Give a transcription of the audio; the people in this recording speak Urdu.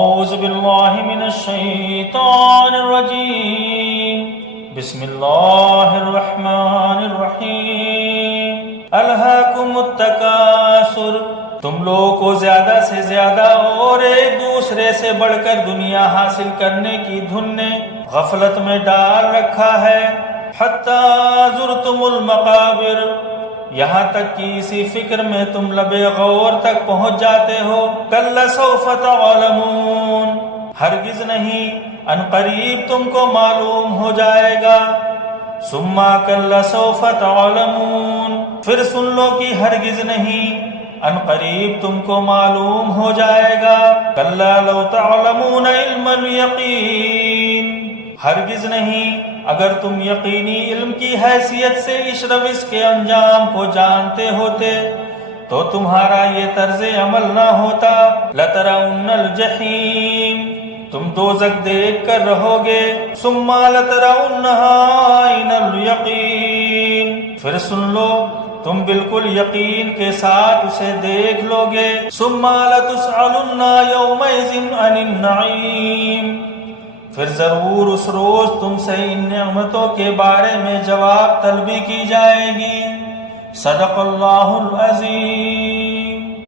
اعوذ باللہ من الشیطان الرجیم بسم اللہ الرحمن الرحیم الہاکم التکاثر، تم لوگوں کو زیادہ سے زیادہ اور ایک دوسرے سے بڑھ کر دنیا حاصل کرنے کی دھن نے غفلت میں ڈال رکھا ہے، حتی زرتم المقابر، یہاں تک کہ اسی فکر میں تم لبے غور تک پہنچ جاتے ہو۔ کلا سوف تعلمون، ہرگز نہیں، ان قریب تم کو معلوم ہو جائے گا۔ ثم کلا سوف تعلمون، پھر سن لو کہ ہرگز نہیں، ان قریب تم کو معلوم ہو جائے گا۔ کلا لو تعلمون علم الیقین، ہرگز نہیں، اگر تم یقینی علم کی حیثیت سے اشرب اس کے انجام کو جانتے ہوتے تو تمہارا یہ طرز عمل نہ ہوتا۔ لترون الجحیم، تم دوزخ دیکھ کر رہو گے۔ ثم لترونها عین الیقین، پھر سن لو، تم بالکل یقین کے ساتھ اسے دیکھ لو گے۔ ثم لتسألن یومئذ عن النعیم، پھر ضرور اس روز تم سے ان نعمتوں کے بارے میں جواب طلبی کی جائے گی۔ صدق اللہ العظیم۔